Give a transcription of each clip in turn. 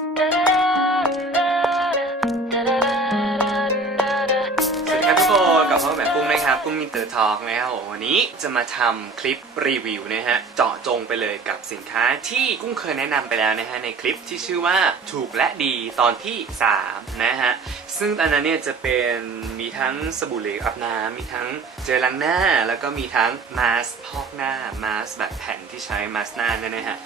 สวั กุ้งมินเตอร์ทอล์กนะครับผมวันนี้จะมาทำคลิปรีวิวนะฮะเจาะจงไปเลยกับสินค้าที่กุ้งเคยแนะนำไปแล้วนะฮะในคลิปที่ชื่อว่าถูกและดีตอนที่ 3 นะฮะ ซึ่งตอนนั้นเนี่ยจะเป็นมีทั้งสบู่เหลวอาบน้ำมีทั้งเจลล้างหน้า แล้วก็มีทั้งมาสพอกหน้ามาสแบบแผ่นที่ใช้มาส์หน้านี่ยนะฮะ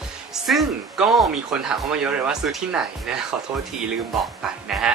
ซึ่งก็มีคนถามเข้ามาเยอะเลยว่าซื้อที่ไหนนะขอโทษทีลืมบอกไปนะฮะ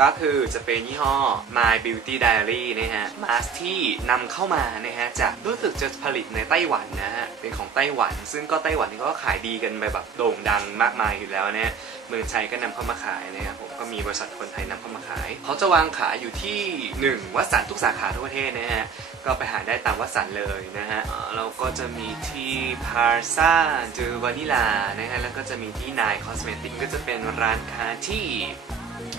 ก็คือจะเป็นยี่ห้อ My Beauty Diary นะฮะมาสที่นำเข้ามานะฮะจากรู้สึกจะผลิตในไต้หวันนะฮะเป็นของไต้หวัน ซึ่งก็ไต้หวันนี่ก็ขายดีกันไปแบบโด่งดังมากมายอยู่แล้วเนี่ยเมืองไทยก็นำเข้ามาขายนะครับผมก็มีบริษัทคนไทยนำเข้ามาขาย เขาจะวางขายอยู่ที่ 1 วัดสันทุกสาขาทั่วประเทศนะฮะก็ไปหาได้ตามวัดสันเลยนะฮะเอ่อเราก็จะมีที่พาร์ซ่าเจอวานิลานะฮะแล้วก็จะมีที่นายคอสเมติกก็จะเป็นร้านค้าที่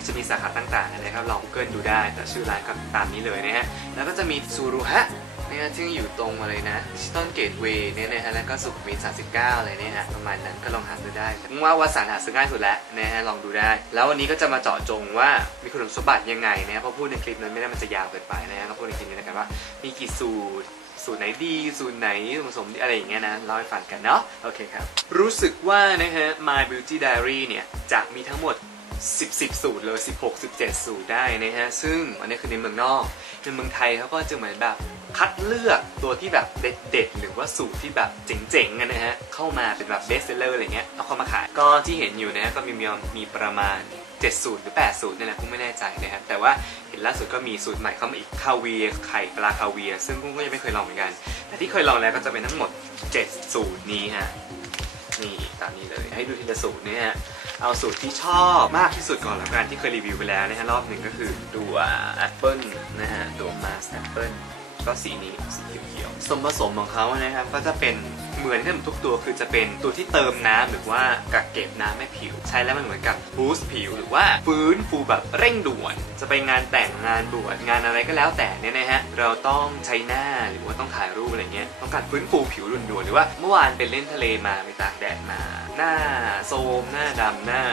จะมีสาขาต่างๆนะครับลองเกิลดูได้แต่ชื่อร้านก็ตามนี้เลยนะฮะแล้วก็จะมีซูรุฮะเนี่ยซึ่งอยู่ตรงอะไรนะชิตอนเกตเวย์เนี่ยนะฮะแล้วก็สุขุมวิท39อะไรเนี่ยฮะประมาณนั้นก็ลองหาดูได้ว่าวัสารหาซื้อง่ายสุดแล้วนะฮะลองดูได้ แล้ววันนี้ก็จะมาเจาะจงว่ามีคุณสมบัติยังไงนะเพราะพูดในคลิปนั้นไม่ได้มันจะยาวเกินไปนะฮะก็พูดในคลิปนี้แล้วกันว่ามีกี่สูตรสูตรไหนดี สูตรไหนผสมอะไรอย่างเงี้ยนะเล่าให้ฟังกันเนาะโอเคครับ รู้สึกว่านะฮะ My Beauty Diary เนี่ยจะมีทั้งหมด 10 10 สูตรเลย 16 17 สูตรได้นะฮะ ซึ่งอันนี้คือในเมืองนอก ในเมืองไทยเขาก็จะเหมือนแบบคัดเลือกตัวที่แบบเด็ดๆ หรือว่าสูตรที่แบบเจ๋งๆกันนะฮะ เข้ามาเป็นแบบเบสเซลเลอร์อะไรเงี้ย เอาเข้ามาขาย ก็ที่เห็นอยู่นะฮะก็มีมีประมาณ 7 สูตรหรือ 8 สูตรนี่แหละกุ้งไม่แน่ใจนะครับ แต่ว่าเห็นล่าสุดก็มีสูตรใหม่เข้ามาอีกคาเวียไข่ปลาคาเวีย ซึ่งกุ้งก็ยังไม่เคยลองเหมือนกัน แต่ที่เคยลองแล้วก็จะเป็นทั้งหมด 7 สูตรนี้ฮะามนี้เลย ให้ดูทีละสูตรเนี่ยเอาสูตรที่ชอบมากที่สุดก่อนแล้วกันที่เคยรีวิวไปแล้วนะฮะรอบหนึ่งก็คือตัวแอปเปิลนะฮะตัวมาสแอปเปิลก็สีนี้สีเขียวๆส่วนผสมของเขานะครับก็จะเป็นเหมือนกันทุกตัวคือจะเป็นตัวที่เติมน้ำหรือว่ากักเก็บน้ำให้ผิว ใช้แล้วมันเหมือนกับบูสต์ผิว หรือว่าฟื้นฟูแบบเร่งด่วน จะไปงานแต่งงานบวชงานอะไรก็แล้วแต่เนี่ยนะฮะเราต้องใช้หน้าหรือว่าต้องถ่ายรูปอะไรเงี้ยต้องการฟื้นฟูผิวด่วนๆหรือว่าเมื่อวานไปเล่นทะเลมาไปตากแดดมา หน้าโซมหน้าดำหน้า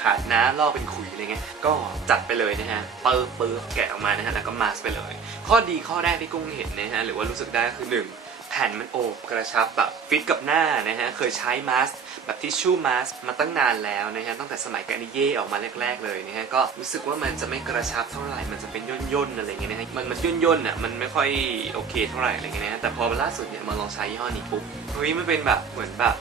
ขาดน้ำลอกเป็นขุยอะไรเงี้ยก็จัดไปเลยนะฮะเปิบเปิบแกะออกมานะฮะแล้วก็มาสไปเลย ข้อดีข้อแรกที่กุ้งเห็นนะฮะหรือว่ารู้สึกได้คือหนึ่งแผ่นมันโอบกระชับแบบฟิตกับหน้านะฮะ เคยใช้มาสก์แบบทิชชู่มาสก์มาตั้งนานแล้วนะฮะ ตั้งแต่สมัยการนิเย่ออกมาแรก ๆ เลยนะฮะ ก็รู้สึกว่ามันจะไม่กระชับเท่าไหร่ มันจะเป็นย่นย่นๆอะไรเงี้ยนะฮะ มันมันย่นย่นๆอะ มันไม่ค่อยโอเคเท่าไหร่อะไรเงี้ยนะฮะ แต่พอล่าสุดเนี่ยมาลองใช้ยี่ห้อนี้ปุ๊บ เฮ้ย มันเป็นแบบเหมือนแบบ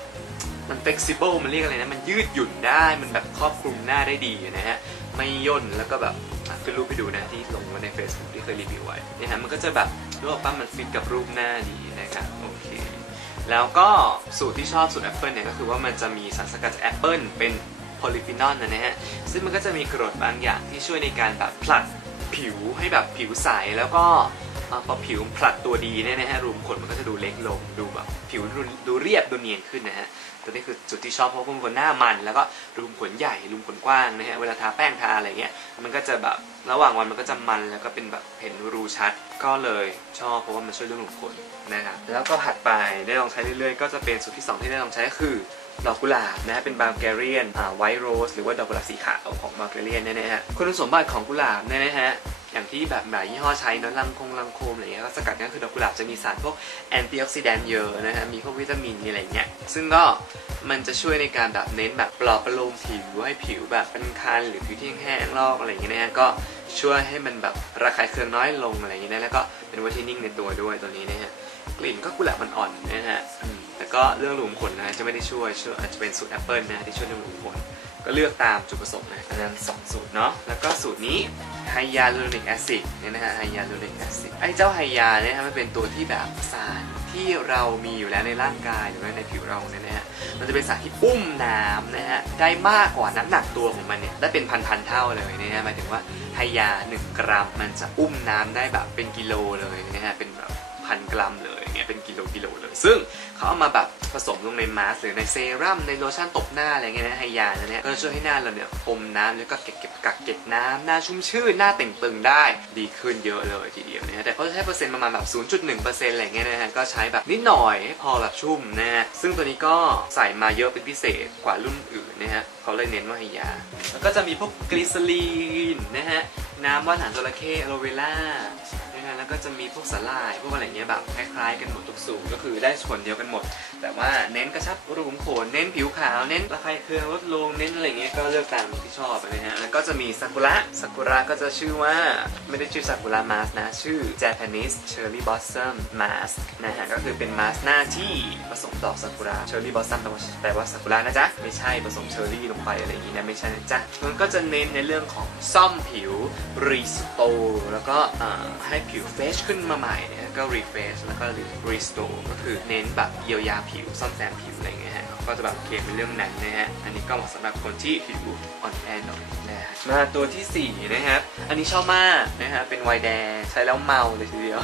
มัน flexible มันเรียกอะไรนะ มันยืดหยุ่นได้ มันแบบครอบคลุมหน้าได้ดีนะฮะ ไม่ย่นแล้วก็แบบขึ้นรูปไปดูนะที่ลงไว้ใน Facebook ที่เคยรีวิวไว้นะฮะ มันก็จะแบบรู้ว่าป้ามันฟิตกับรูปหน้าดีนะครับโอเค แล้วก็สูตรที่ชอบสูตรแอปเปิลเนี่ยก็คือว่ามันจะมีสารสกัดจากแอปเปิลเป็นโพลิฟีนอลนะฮะ ซึ่งมันก็จะมีกรดบางอย่างที่ช่วยในการแบบผลัดผิวให้แบบผิวใสแล้วก็ พอผิวผลัดตัวดีเนี่ยนะฮะรูมขนมันก็จะดูเล็กลงดูแบบผิวดูเรียบดูเนียนขึ้นนะฮะตัวนี้คือจุดที่ชอบเพราะว่าเป็นคนหน้ามัน แล้วก็รูมขนใหญ่รูมขนกว้างนะฮะเวลาทาแป้งทาอะไรเงี้ยมันก็จะแบบระหว่างวันมันก็จะมันแล้วก็เป็นแบบเห็นรูชัดก็เลยชอบเพราะว่ามันช่วยเรื่องรูมขนนะครับแล้วก็ถัดไปได้ลองใช้เรื่อยๆ ก็จะเป็นสูตรที่สองที่ได้ลองใช้ก็คือดอกกุหลาบนะเป็นบาลแกเรียนไวท์โรสหรือว่าดอกกุหลาบสีขาวของบาลแกเรียนเนี่ยนะฮะคุณสมบัติของกุหลาบเนี่ยนะฮะ อย่างที่แบบหลายยี่ห้อใช้เนอะลังคงลังโคมอะไรเงี้ยก็สกัดก็คือดอกกุหลาบจะมีสารพวกแอนตี้ออกซิแดนต์เยอะนะฮะมีพวกวิตามินมีอะไรเงี้ยซึ่งก็มันจะช่วยในการแบบเน้นแบบปลอบประโลมผิวให้ผิวแบบเป็นคันหรือผิวที่แห้งลอกอะไรอย่างเงี้ยนะฮะก็ช่วยให้มันแบบระคายเคืองน้อยลงอะไรอย่างเงี้ยนะแล้วก็เป็นวัตถุนิ่งในตัวด้วยตัวนี้นะฮะกลิ่นก็กุหลาบมันอ่อนนะฮะแต่ก็เรื่องหลุมขนนะจะไม่ได้ช่วยช่วยอาจจะเป็นสูตรแอปเปิลนะที่ช่วยเรื่องหลุมขน ก็เลือกตามจุดประสงค์นะอันนั้นสองสูตรเนาะแล้วก็สูตรนี้ไฮยาลูโรนิกแอซิดเนี่ยนะฮะไฮยาลูโรนิกแอซิดไอ้เจ้าไฮยาเนี่ยฮะมันเป็นตัวที่แบบสารที่เรามีอยู่แล้วในร่างกายหรือว่าในผิวเราเนี่ยนะฮะมันจะเป็นสารที่อุ้มน้ำนะฮะได้มากกว่าน้ำหนักตัวของมันเนี่ยได้เป็นพันๆเท่าเลยนะฮะหมายถึงว่าไฮยา 1 กรัม มันจะอุ้มน้ำได้แบบเป็นกิโลเลยนะฮะเป็นแบบพันกรัมเลย เงี้ยเป็นกิโลกิโลเลย ซึ่งเขาเอามาแบบผสมลงในมาสก์หรือในเซรั่มในโลชั่นตบหน้าอะไรเงี้ยนะไฮยาเนี่ยก็ช่วยให้หน้าเราเนี่ยอมน้ำแล้วก็เก็บเก็บกักเก็บน้ำหน้าชุ่มชื่นหน้าเต่งตึงได้ดีขึ้นเยอะเลยทีเดียวนะฮะแต่เขาใช้เปอร์เซ็นต์ประมาณแบบ 0.1%อะไรเงี้ยนะฮะก็ใช้แบบนิดหน่อยให้พอแบบชุ่มนะฮะซึ่งตัวนี้ก็ใส่มาเยอะเป็นพิเศษกว่ารุ่นอื่นนะฮะเขาเลยเน้นว่าไฮยา แล้วก็จะมีพวกกลิซอรีนนะฮะน้ำว่านหางจระเข้อะโลเวล่า แล้วก็จะมีพวกสลายพวกอะไรเงี้ยแบบคล้ายๆกันหมดทุกสูตรก็คือได้ส่วนเดียวกันหมด แต่ว่าเน้นกระชับรูขุมขนเน้นผิวขาวเน้นระคายเคืองลดลงเน้นอะไรเงี้ยก็เลือกตามที่ชอบนะฮะแล้วก็จะมีซากุระซากุระก็จะชื่อว่าไม่ได้ชื่อซากุระมาสนะชื่อ Japanese Cherry Blossom Mask นะฮะก็คือเป็นมาสหน้าที่ผสมดอกซากุระ Cherry Blossom แปลว่าแปลว่าซากุระนะจ๊ะไม่ใช่ผสมเชอร์รี่ลงไปอะไรอย่างงี้นะไม่ใช่นะจ๊ะมันก็จะเน้นในเรื่องของซ่อมผิวรีสโตร์แล้วก็ให้ผิวเฟชขึ้นมาใหม่นะก็รีเฟชแล้วก็รีสโตร์ก็คือเน้นแบบเยียวยาผิวซ่อมแซมผิวอะไรเงี้ยฮะก็จะแบบเคลมเป็นเรื่องนั้นนะฮะอันนี้ก็เหมาะสำหรับคนที่ผิวอ่อนแอหน่อยนะฮะ มาตัวที่ 4 นะครับ อันนี้ชอบมากนะฮะ เป็นไวน์แดงใช้แล้วเมาเลยทีเดียว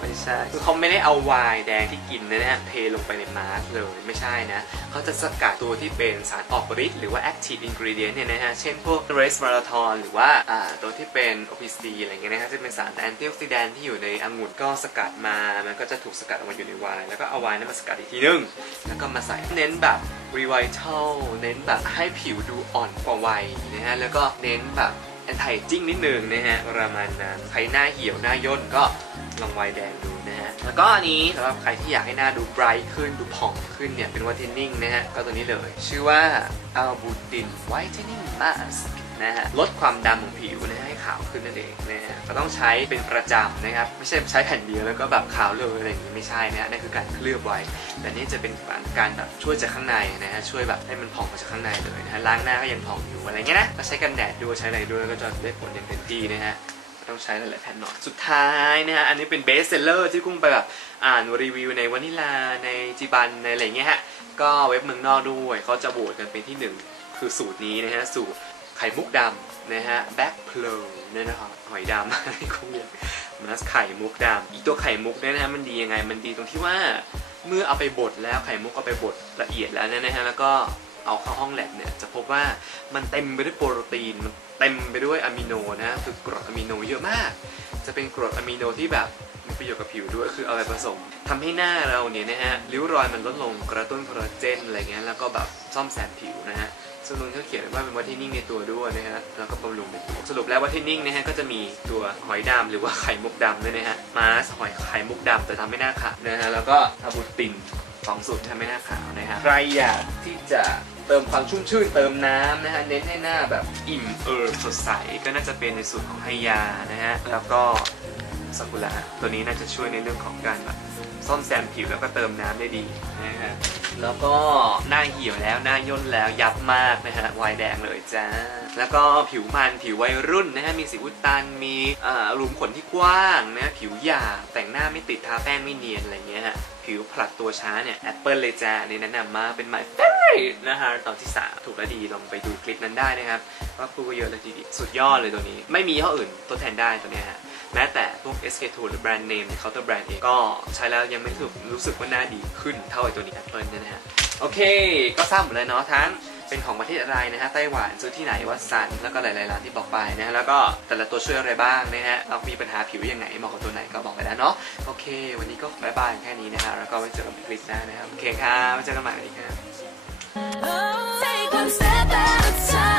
ไม่ใช่ คือเขาไม่ได้เอาไวน์แดงที่กินนะฮะเทลงไปในมาสก์เลย ไม่ใช่นะ เขาจะสกัดตัวที่เป็นสารออกฤทธิ์หรือว่า active ingredient เนี่ยนะฮะ เช่นพวก resveratrol หรือว่าอ่าตัวที่เป็น OPC อะไรเงี้ยนะฮะ จะเป็นสาร antioxidant ที่อยู่ในองุ่นก็สกัดมา มันก็จะถูกสกัดออกมาอยู่ในไวน์ แล้วก็เอาไวน์นั้นมาสกัดอีกทีนึง แล้วก็มาใส่ เน้นแบบ revital เน้นแบบให้ผิวดูอ่อนกว่าวัยนะฮะ แล้วก็เน้นแบบแอนทายจิ้งนิดนึงนะฮะ ประมาณนั้นใครหน้าเหี่ยวหน้าย่นก็ลองไวน์แดงดูนะฮะ แล้วก็อันนี้สำหรับใครที่อยากให้หน้าดูไบรท์ขึ้นดูผ่องขึ้นเนี่ย เป็นวอเทนนิ่งนะฮะ ก็ตัวนี้เลย ชื่อว่าอัลบูตินไวท์เทนนิ่งมาสะฮะลดความดำของผิวนะให้ขาวขึ้นนั่นเองนะฮะก็ต้องใช้เป็นประจำนะครับไม่ใช่ใช้แผ่นเดียวแล้วก็แบบขาวเลยอะไรอย่างนี้ไม่ใช่นะฮะนั่นคือการเคลือบไว้ แต่นี่จะเป็นการแบบช่วยจากข้างในนะฮะช่วยแบบให้มันผ่องมาจากข้างในเลยนะฮะล้างหน้าก็ยังผ่องอยู่อะไรเงี้ยนะก็ใช้กันแดดด้วยใช้อะไรด้วยก็จะได้ผลอย่างเต็มที่นะฮะต้องใช้หลายๆแผ่นหน่อยสุดท้ายนะฮะอันนี้เป็นเบสเซลเลอร์ที่กุ้งไปแบบอ่านรีวิวในวานิลาในจิบันในอะไรเงี้ยฮะก็เว็บเมืองนอกด้วยเขาจะโหวตกันเป็นที่หนึ่งคือสูตรนี้นะฮะสูตร ไข่มุกดำนะฮะแบ็คเพลเนี่ยนะครับหอยดำอะไรกุ้งเรียมาสไข่มุกดำอีตัวไข่มุกเนี่ยนะฮะมันดียังไงมันดีตรงที่ว่าเมื่อเอาไปบดแล้วไข่มุกเอาไปบดละเอียดแล้วเนี่ยนะฮะแล้วก็เอาเข้าห้องแลบเนี่ยจะพบว่ามันเต็มไปด้วยโปรตีนมันเต็มไปด้วยอะมิโนนะคือกรดอะมิโนเยอะมาก จะเป็นกรดอะมิโนที่แบบมีประโยชน์กับผิวด้วยคือเอาไปผสมทำให้หน้าเราเนี่ยนะฮะริ้วรอยมันลดลงกระตุ้นคอลลาเจนอะไรเงี้ยแล้วก็แบบซ่อมแซมผิวนะฮะ ซึ่งตรงนี้เขาเขียนว่าเป็นวัตเทนนิ่งในตัวด้วยนะฮะแล้วก็บำรุงในตัวสรุปแล้ววัตเทนนิ่งนะฮะก็จะมีตัวหอยดำหรือว่าไข่มุกดำด้วยนะฮะมาสหอยไข่มุกดำแต่ทำให้หน้าขาวนะฮะแล้วก็อะบูตินสองสูตรทำให้หน้าขาวนะฮะใครอยากที่จะเติมความชุ่มชื่นเติมน้ำนะฮะเน้นให้หน้าแบบอิ่มเอิบสดใสก็น่าจะเป็นในสูตรของไฮยานะฮะแล้วก็ซากุระตัวนี้น่าจะช่วยในเรื่องของการแบบ ซ่อมแซมผิวแล้วก็เติมน้ำได้ดีนะฮะแล้วก็หน้าเหี่ยวแล้วหน้าย่นแล้วยับมากนะฮะวายแดงเลยจ้า แล้วก็ผิวมันผิววัยรุ่นนะฮะมีสีอุดตันมีอ่ารูมขนที่กว้างนะฮะผิวหยาบแต่งหน้าไม่ติดทาแป้งไม่เนียนอะไรเงี้ยฮะผิวผลัดตัวช้าเนี่ยแอปเปิลเลยจ้าอันนี่แนะนำมาเป็น my favorite นะฮะตอนที่สามถูกและดีลองไปดูคลิปนั้นได้นะครับว่าพูดก็เยอะเลยทีเดียวสุดยอดเลยตัวนี้ ไม่มียี่ห้ออื่นทดแทนได้ตัวเนี้ยฮะ แม้แต่พวก SK2 หรือแบรนด์เนมเคาน์เตอร์แบรนด์เองก็ใช้แล้วยังไม่รู้สึกรู้สึกว่าหน้าดีขึ้นเท่าไอตัวนี้ Apple เนี่ยนะฮะโอเค ก็ทราบหมดเลยเนาะทั้งเป็นของประเทศอะไรนะฮะไต้หวันซื้อที่ไหนวัดสันแล้วก็หลายๆร้านที่บอกไปนะฮะแล้วก็แต่ละตัวช่วยอะไรบ้างนะฮะเรามีปัญหาผิวยังไงเหมาะกับตัวไหนก็บอกไปแล้วเนาะโอเค วันนี้ก็บายบายแค่นี้นะฮะแล้วก็ไว้เจอกันในคลิปหน้านะครับโอเคครับไว้เจอกันใหม่สวัสดีครับ Take one step at a time.